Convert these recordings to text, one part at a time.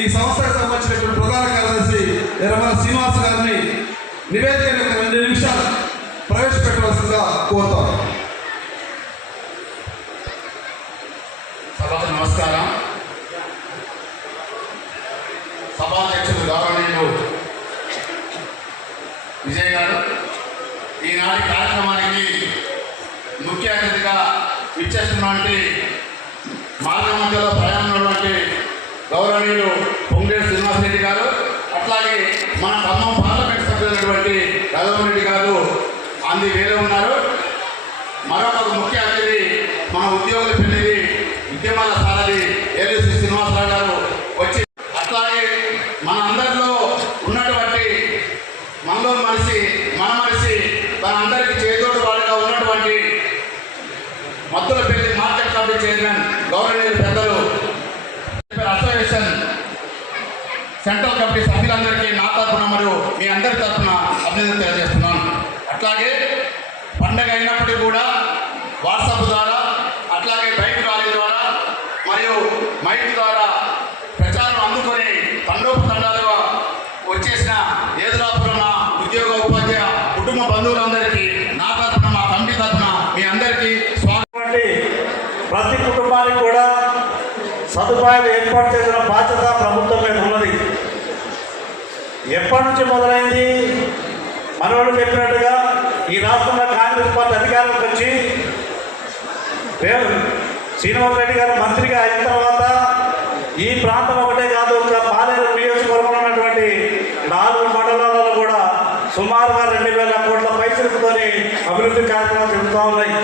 ఈ సంస్థకు సంబంధించినటువంటి ప్రధాన కార్యదర్శి ఎర్రమల శ్రీనివాస్ గారిని నివేదిక 2 నిమిషాలు ప్రవేశపెట్టవలసిందిగా కోరుతాం. సభకు నమస్కారం. సభాధ్యక్షులు గౌరవనీయులు విజయ్ గారు, ఈనాటి కార్యక్రమానికి ముఖ్య అతిథిగా విచ్చేస్తున్నటువంటి మార్గ మధ్యలో ప్రయాణంలోటువంటి గౌరవనీయులు పొంగేరు శ్రీనివాసరెడ్డి గారు, అట్లాగే మన ఖమ్మం పార్లమెంట్ సభ్యులైనటువంటి రాఘవరెడ్డి గారు అంది వేరే ఉన్నారు. మరొక ముఖ్య అతిథి మన ఉద్యోగుల పెళ్లి ఉద్యమాల సారథి ఏలూరు శ్రీనివాసరావు గారు వచ్చి, అట్లాగే మన అందరిలో ఉన్నటువంటి మనలో మనిషి మన అందరికీ చేదోడు వాడిగా ఉన్నటువంటి మత్తులపల్లి మార్కెట్ కమిటీ చైర్మన్ గౌరవనీయులు పెద్దలు అసోసియేషన్ సెంట్రల్ కమిటీ సభ్యులందరికీ నా తరఫున మరియు మీ అందరి తరఫున అభినందన తెలియజేస్తున్నాను. అట్లాగే పండగ అయినప్పటికీ కూడా వాట్సాప్ ద్వారా, అట్లాగే బైక్ ర్యాలీ ద్వారా మరియు మైక్ ద్వారా ప్రచారం అందుకొని తండోపతండాలుగా వచ్చేసిన ఏదులాపురం ఉద్యోగ ఉపాధ్యాయ కుటుంబ బంధువులందరికీ నా తరఫున, మా కమిటీ తరఫున మీ అందరికీ స్వాగతం. ప్రతి కుటుంబానికి కూడా సదుపాయాలు ఏర్పాటు చేసిన బాధ్యత ప్రభుత్వం మీద ఉన్నది. ఎప్పటి నుంచి మొదలైంది? మనవాళ్ళు చెప్పినట్టుగా ఈ రాష్ట్రంలో కాంగ్రెస్ పార్టీ అధికారంలోకి వచ్చి శ్రీనివాసరెడ్డి గారు మంత్రిగా అయిన తర్వాత ఈ ప్రాంతం ఒకటే కాదు, ఒక పాలేరు నియోజకవర్గంలో ఉన్నటువంటి 4 మండలాలలో కూడా సుమారుగా 2,000 కోట్ల పైసలతోని అభివృద్ధి కార్యక్రమాలు జరుగుతూ ఉన్నాయి.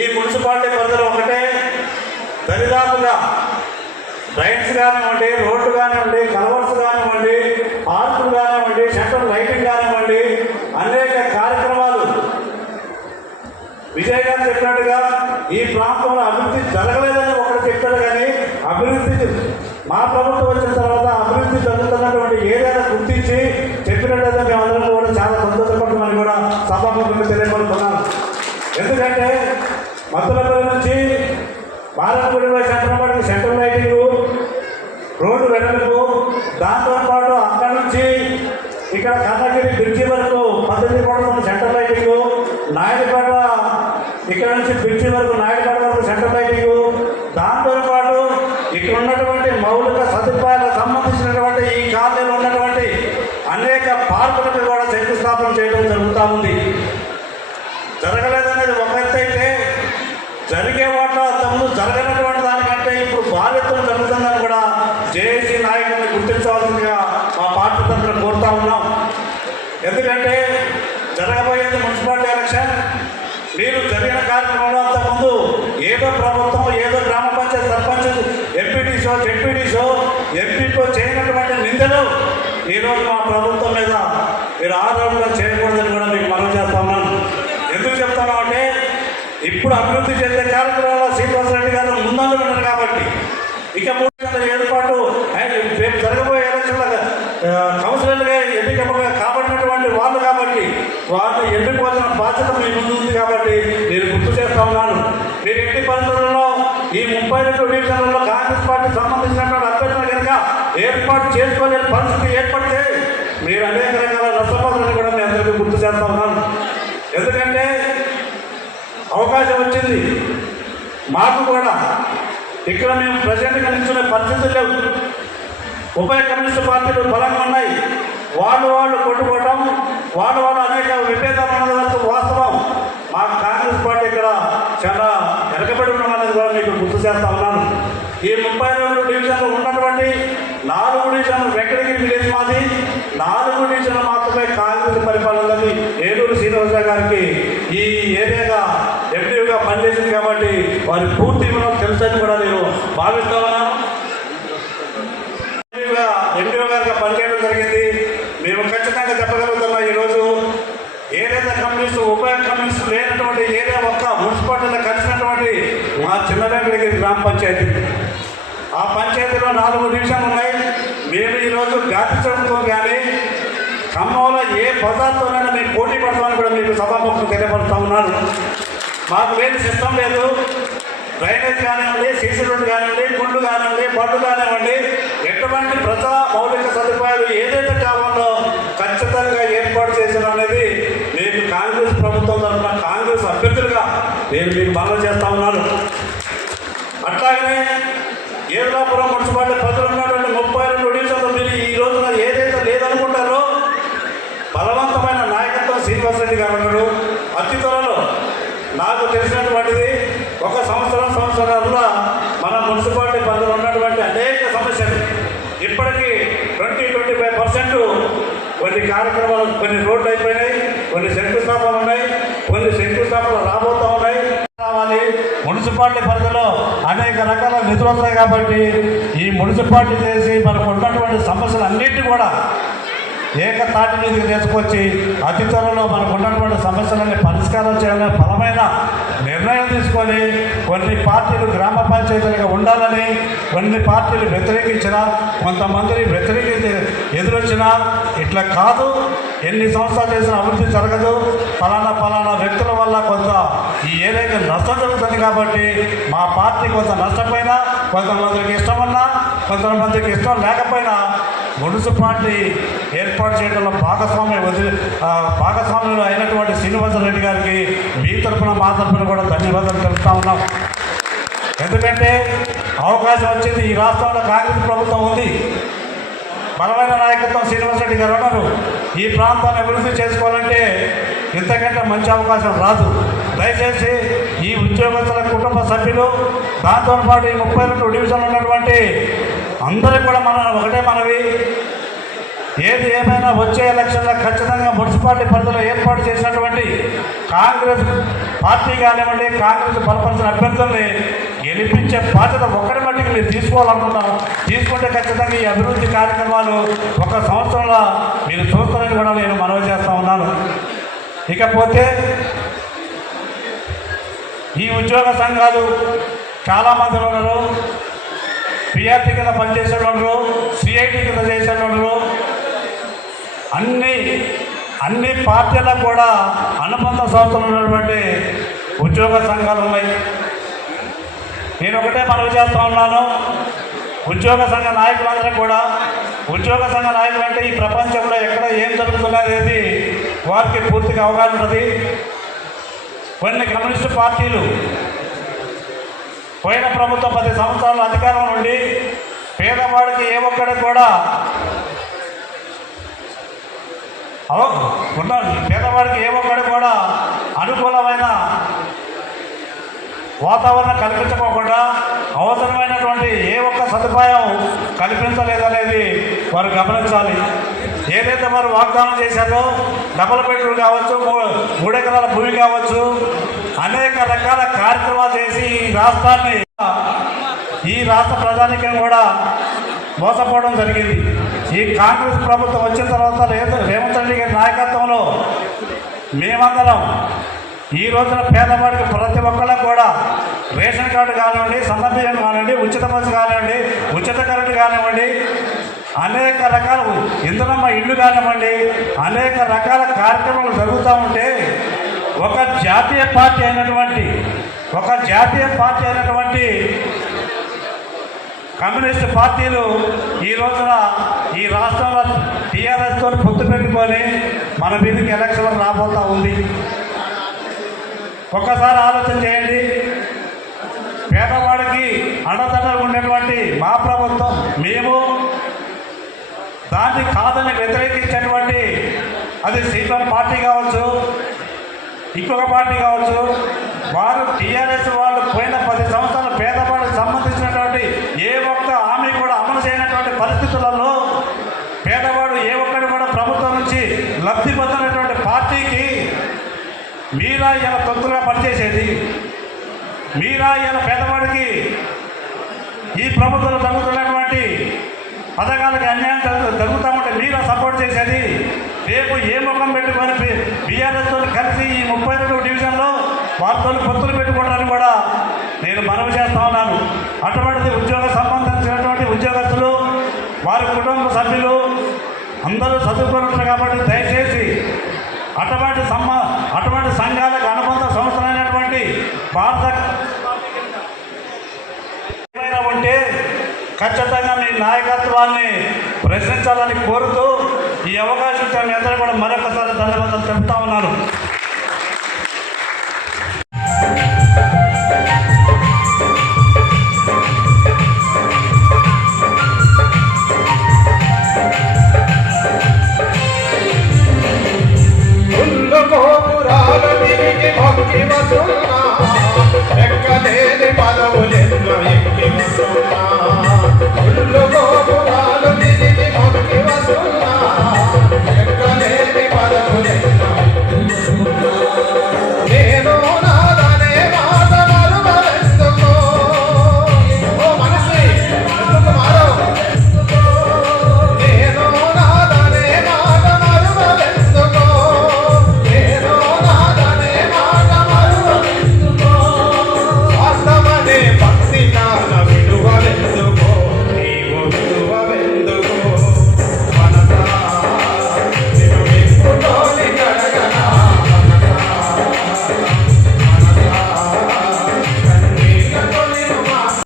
ఈ మున్సిపాలిటీ పరిధిలో ఒకటే దరిదాపుగా డ్రైన్స్ కానివ్వండి, రోడ్లు కానివ్వండి, కలవర్స్ కానివ్వండి, పార్కులు కానివ్వండి, సెంట్రల్ లైటింగ్ కానివ్వండి, అనేక కార్యక్రమాలు విజయ్ గారు చెప్పినట్టుగా ఈ ప్రాంతంలో అభివృద్ధి జరగలేదని ఒకరు చెప్పారు. కానీ అభివృద్ధి మా ప్రభుత్వం వచ్చిన తర్వాత అభివృద్ధి జరుగుతున్నటువంటి ఏదైనా గుర్తించి చెప్పినట్లయితే మేమందరం కూడా చాలా సంతోషపడతామని కూడా సభాముఖంగా తెలియపడుతున్నాను. ఎందుకంటే మత్తులపల్లి నుంచి బాలనగూడి సెంట్రల్ లైటింగ్, రోడ్డు వెడల్పు, దాంతోపాటు అక్కడి నుంచి ఇక్కడ కన్నగిరి బ్రిడ్జి వరకు 18 కోట్ల సెంట్రల్ లైటింగ్, నాయుడుపేట ఇక్కడ నుంచి బ్రిడ్జి వరకు నాయుడుపేట వరకు సెంట్రల్ లైటింగ్, దాంతోపాటు ఇక్కడ ఉన్నటువంటి మౌలిక సదుపాయాలకు సంబంధించినటువంటి ఈ కాలనీలో ఉన్నటువంటి అనేక పార్కులకు కూడా శంకుస్థాపన చేయడం జరుగుతూ ఉంది. జరగలేదనేది ఒక ఎత్తు అయితే, జరిగే వాటిలో తమను జరగనటువంటి దానికంటే ఇప్పుడు బాధ్యతలు జరుగుతుందని కూడా జేఏసీ నాయకుల్ని గుర్తించవలసిందిగా మా పార్టీ తరఫున కోరుతా ఉన్నాం. ఎందుకంటే జరగబోయేది మున్సిపాలిటీ ఎలక్షన్. మీరు జరిగిన కార్యక్రమంలో అంతకుముందు ఏదో ప్రభుత్వం, ఏదో గ్రామ పంచాయతీ సర్పంచ్, ఎంపీటీసో, జెడ్పీటీసో, ఎంపీతో చేయనటువంటి నిందలు ఈరోజు మా ప్రభుత్వం మీద మీరు ఆరోపణ చేయకూడదని కూడా మీకు మనవి చేస్తా ఉన్నాను. ఎందుకు చెప్తున్నామంటే ఇప్పుడు అభివృద్ధి చెందే కార్యక్రమంలో శ్రీనివాసరెడ్డి గారు ముందంజ ఉన్నారు కాబట్టి, ఇక 3 గంటల ఏర్పాటు రేపు జరగబోయే ఎలక్షన్ల కౌన్సిలర్గా ఎన్నిక కాబట్టినటువంటి వాళ్ళు కాబట్టి వాళ్ళు ఎన్నుకోవాల్సిన బాధ్యత మీ ముందు ఉంది కాబట్టి నేను గుర్తు చేస్తా ఉన్నాను. మీరు ఎట్టి పరిస్థితుల్లో ఈ 32 డివిజన్లలో కాంగ్రెస్ పార్టీకి సంబంధించినటువంటి అభ్యర్థులు కనుక ఏర్పాటు చేసుకోలేని పరిస్థితి ఏర్పడితే మీరు అనేక రకాల నష్టపోతారని కూడా మీ అందరికీ గుర్తు చేస్తా ఉన్నాను. ఎందుకంటే అవకాశం వచ్చింది మాకు కూడా, ఇక్కడ మేము ప్రజెంట్గా నిల్చునే పరిస్థితులు లేవు. ఉభయ కమ్యూనిస్టు పార్టీలు బలంగా ఉన్నాయి. వాళ్ళు కొట్టుకోవటం, వాళ్ళు అనేక విభేదాలు ఉన్నది వాస్తవం. మా కాంగ్రెస్ పార్టీ ఇక్కడ చాలా వెనకబడి ఉండడం అనేది కూడా మీకు గుర్తు చేస్తా ఉన్నాను. ఈ 32 డివిజన్లు ఉన్నటువంటి 4 డివిజన్లు వెంకటగిరి విలేజ్ మాది, 4 డివిజన్లు మాత్రమే కాంగ్రెస్ పరిపాలనది ఏలూరు శ్రీనివాసరావు గారికి ఈ ఏరియాగా ఎంపీగా పనిచేసింది కాబట్టి వారి పూర్తి మనం తెలుసని కూడా నేను భావిస్తా ఉన్నాను. ఎంపీఓ గారిగా పనిచేయడం జరిగింది. మేము ఖచ్చితంగా చెప్పగలుగుతున్నాం, ఈరోజు ఏదైతే కమ్యూనిస్టు, ఉభయ కమ్యూనిస్టు లేనటువంటి ఏరియా ఒక్క మున్సిపాలిటీలో కలిసినటువంటి మా చిన్న వెంకటగిరి గ్రామ పంచాయతీ. ఆ పంచాయతీలో 4 డివిజన్లు ఉన్నాయి. మేము ఈరోజు గాంధీ చౌక్తో కానీ ఖమ్మంలో ఏ పదార్థంలోనైనా మేము పోటీ పడతామని కూడా మీకు సభాముఖం తెలియపరుస్తూ ఉన్నాను. మాకు లేని సిస్టమ్ లేదు. డ్రైనేజ్ కానివ్వండి, సీసీ రోడ్డు కానివ్వండి, గుళ్ళు కానివ్వండి, బళ్ళు కానివ్వండి, ఎటువంటి ప్రజా ఇప్పటికీ 20-25% కొన్ని కార్యక్రమాలు, కొన్ని రోడ్లు అయిపోయినాయి, కొన్ని శంకుస్థాపనలు ఉన్నాయి, కొన్ని శంకుస్థాపనలు రాబోతూ ఉన్నాయి. రావాలి. మున్సిపాలిటీ పరిధిలో అనేక రకాల నిధులు వస్తాయి కాబట్టి ఈ మున్సిపాలిటీ చేసి మనకు ఉన్నటువంటి సమస్యలు అన్నింటినీ కూడా ఏకతాటి మీదకి తీసుకొచ్చి అతి త్వరలో మనకు ఉన్నటువంటి సమస్యలన్నీ పరిష్కారం చేయాలని బలమైన నిర్ణయం తీసుకొని కొన్ని పార్టీలు గ్రామ పంచాయతీలుగా ఉండాలని కొన్ని పార్టీలు వ్యతిరేకించినా, కొంతమందిని వ్యతిరేకించి ఎదురొచ్చినా ఇట్లా కాదు, ఎన్ని సంవత్సరాలు చేసిన అభివృద్ధి జరగదు, ఫలానా వ్యక్తుల వల్ల కొంత ఈ ఏరియాకి నష్టం జరుగుతుంది కాబట్టి మా పార్టీ కొంత నష్టపోయినా, కొంతమందికి ఇష్టం ఉన్నా, కొంతమందికి ఇష్టం లేకపోయినా మున్సిపాలిటీ ఏర్పాటు చేయడంలో భాగస్వామ్యంలో అయినటువంటి శ్రీనివాసరెడ్డి గారికి మీ తరఫున మా తరఫున కూడా ధన్యవాదాలు తెలుపుతా ఉన్నాం. ఎందుకంటే అవకాశం వచ్చింది. ఈ రాష్ట్రంలో కాంగ్రెస్ ప్రభుత్వం ఉంది, బలమైన నాయకత్వం శ్రీనివాసరెడ్డి గారు ఉన్నారు. ఈ ప్రాంతాన్ని అభివృద్ధి చేసుకోవాలంటే ఇంతకంటే మంచి అవకాశం రాదు. దయచేసి ఈ ఉద్యోగస్తుల కుటుంబ సభ్యులు, దాంతో పాటు ఈ 32 డివిజన్లు ఉన్నటువంటి అందరికీ కూడా ఒకటే మనవి, ఏది ఏమైనా వచ్చే ఎలక్షన్లో ఖచ్చితంగా మున్సిపాలిటీ పరిధిలో ఏర్పాటు చేసినటువంటి కాంగ్రెస్ పార్టీ కానివ్వండి, కాంగ్రెస్ బలపరిచిన అభ్యర్థుల్ని గెలిపించే బాధ్యత ఒక్కడి మట్టికి మీరు తీసుకోవాలనుకుంటాం. తీసుకుంటే ఖచ్చితంగా ఈ అభివృద్ధి కార్యక్రమాలు 1 సంవత్సరంలో మీరు చూస్తారని కూడా నేను మనవి చేస్తూ ఉన్నాను. ఇకపోతే ఈ ఉద్యోగ సంఘాలు చాలామంది ఉన్నారు. పిఆర్టీ కింద పనిచేసే వాళ్ళు, సిఐటి కింద చేసే వాళ్ళు, అన్ని పార్టీలకు కూడా అనుబంధ సంస్థలు ఉన్నటువంటి ఉద్యోగ సంఘాలు ఉన్నాయి. నేను ఒకటే మనవి చేస్తూ ఉన్నాను, ఉద్యోగ సంఘ నాయకులందరూ కూడా, ఉద్యోగ సంఘ నాయకులు అంటే ఈ ప్రపంచంలో ఎక్కడ ఏం జరుగుతున్నది వారికి పూర్తిగా అవగాహన ఉంటుంది. కొన్ని కమ్యూనిస్టు పార్టీలు పోయిన ప్రభుత్వం 10 సంవత్సరాల అధికారం నుండి పేదవాడికి ఏ ఒక్కడికి కూడా అనుకూలమైన వాతావరణం కల్పించకోకుండా అవసరమైనటువంటి ఏ ఒక్క సదుపాయం కల్పించలేదనేది వారు గమనించాలి. ఏదైతే వారు వాగ్దానం చేశారో డబుల్ బెడ్రూమ్ కావచ్చు, 3 ఎకరాల భూమి కావచ్చు, అనేక రకాల కార్యక్రమాలు చేసి ఈ రాష్ట్ర ప్రజానికం కూడా మోసపోవడం జరిగింది. ఈ కాంగ్రెస్ ప్రభుత్వం వచ్చిన తర్వాత రేవంత్ రెడ్డి గారి నాయకత్వంలో మేమందరం ఈ రోజున పేదవాడికి ప్రతి ఒక్కళ్ళకు కూడా రేషన్ కార్డు కానివ్వండి, సన్న బియ్యం కానివ్వండి, ఉచిత బస్సు కానివ్వండి, ఉచిత కరెంటు కానివ్వండి, అనేక రకాల ఇంధనమ్మ ఇళ్ళు కానివ్వండి, అనేక రకాల కార్యక్రమాలు జరుగుతూ ఉంటే ఒక జాతీయ పార్టీ అయినటువంటి కమ్యూనిస్ట్ పార్టీలు ఈ రోజున ఈ రాష్ట్రంలో టీఆర్ఎస్తో పొత్తు పెట్టుకొని మన మీదకి ఎలక్షన్లు రాబోతూ ఉంది. ఒక్కసారి ఆలోచన చేయండి. పేదవాడికి అండదండలు ఉండేటువంటి మా ప్రభుత్వం, మేము దాన్ని కాదని వ్యతిరేకించేటువంటి అది సిపిఎం పార్టీ కావచ్చు, ఇంకొక పార్టీ కావచ్చు, వారు టీఆర్ఎస్ వాళ్ళు పోయిన 10 సంవత్సరాల పేదవాడికి సంబంధించినటువంటి ఏ ఒక్క హామీ కూడా అమలు చేయనటువంటి పరిస్థితులలో పేదవాడు ఏ ఒక్కటి కూడా ప్రభుత్వం నుంచి లబ్ధి పొందినటువంటి పార్టీకి మీరా ఇలా తొత్తులుగా పనిచేసేది, మీరా ఇలా పేదవాడికి ఈ ప్రభుత్వంలో జరుగుతున్నటువంటి పథకాలకి అన్యాయం జరుగుతూ ఉంటే మీరా సపోర్ట్ చేసేది. రేపు ఏ ముఖం పెట్టుకొని బీఆర్ఎస్తో కలిసి ఈ 32 డివిజన్లో వారితో పొత్తులు పెట్టుకుంటారని కూడా నేను మనవి చేస్తూ ఉన్నాను. అటువంటిది సంబంధించినటువంటి ఉద్యోగస్తులు, వారి కుటుంబ సభ్యులు అందరూ చదువుకుంటున్నారు కాబట్టి దయచేసి అటువంటి సంఘాలకు అనుబంధ సంస్థలైనటువంటి భారత ఏమైనా ఉంటే ఖచ్చితంగా మీ నాయకత్వాన్ని ప్రశ్నించాలని కోరుతూ ఈ అవకాశం మీ అందరూ కూడా మరొకసారి ధన్యవాదాలు చెప్తా ఉన్నాను.